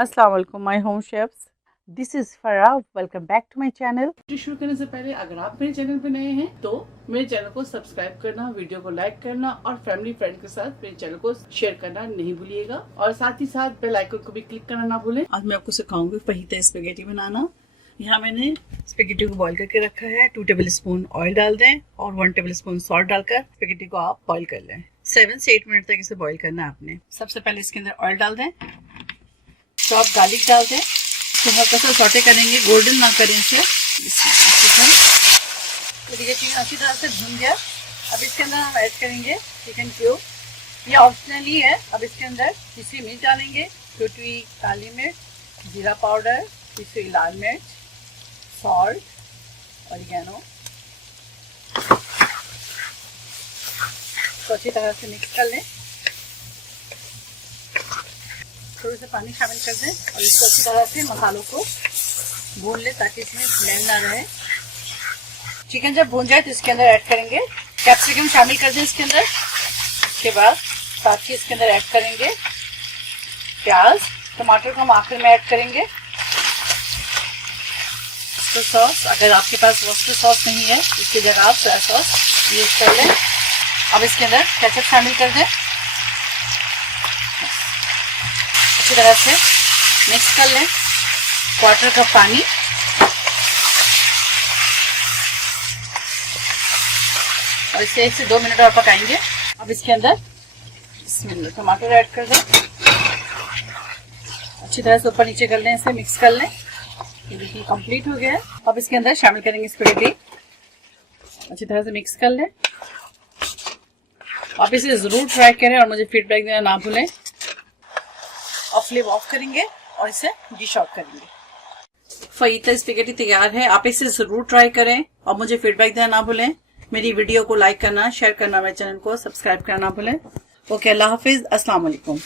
अस्सलाम वालेकुम my home chefs, this is Farah. Welcome back to my channel. शुरू करने से पहले अगर आप मेरे चैनल पे नए हैं तो मेरे चैनल को सब्सक्राइब करना, वीडियो को लाइक करना और फैमिली फ्रेंड के साथ मेरे चैनल को शेयर करना नहीं भूलिएगा और साथ ही साथ बेल आइकन को भी क्लिक करना ना भूलें। आज मैं आपको सिखाऊंगी फहीता स्पेगेटी बनाना। यहाँ मैंने स्पेगेटी को बॉईल करके रखा है। 2 टेबल स्पून ऑयल डाल दें और 1 टेबल स्पून सॉल्ट डालकर स्पेगेटी को आप बॉईल कर लें। 7 से 8 मिनट तक इसे बॉईल करना है आपने। सबसे पहले इसके अंदर ऑयल डाल दें, चॉप गार्लिक डाल दें, तो हल्का सा सॉटे करेंगे, गोल्डन ना करें इसे। तो ये चिकन अच्छी तरह से भून गया। अब इसके अंदर हम ऐड करेंगे चिकन क्यूब। ये ऑप्शनली है। अब इसके अंदर पिसी मिर्च डालेंगे, छोटी काली मिर्च, जीरा पाउडर, पिसी लाल मिर्च, सॉल्ट, ऑरिगेनो। तो अच्छी तरह से मिक्स कर लें। थोड़ा सा पानी शामिल कर दें और इसको अच्छी तरह से मसालों को भून लें ताकि इसमें स्मेल ना रहे। चिकन जब भून जाए तो इसके अंदर ऐड करेंगे कैप्सिकम, शामिल कर दें इसके अंदर। उसके बाद साथ ही इसके अंदर ऐड करेंगे प्याज, टमाटर को हम आखिर में ऐड करेंगे। वॉस्टर सॉस, अगर आपके पास वॉस्टर सॉस नहीं है इसकी जगह आप सोया सॉस यूज कर लें। अब इसके अंदर केचप शामिल कर दें, अच्छी तरह से मिक्स कर लें। 1/4 कप पानी, और इसे 1 से 2 मिनट और पकाएंगे। अब इसके अंदर टमाटर ऐड कर दें, अच्छी तरह से ऊपर नीचे कर लें, इसे मिक्स कर लें। ये देखिए कंप्लीट हो गया है। अब इसके अंदर शामिल करेंगे स्पेगेटी, अच्छी तरह से मिक्स कर लें। आप इसे जरूर ट्राई करें और मुझे फीडबैक देना ना भूलें। और फ्लेम ऑफ करेंगे और इसे डिश आउट करेंगे। फहीता स्पेगेटी तैयार है। आप इसे जरूर ट्राई करें और मुझे फीडबैक देना ना भूलें। मेरी वीडियो को लाइक करना, शेयर करना, मेरे चैनल को सब्सक्राइब करना ना भूलें। ओके, अल्लाह हाफिज, अस्सलाम वालेकुम।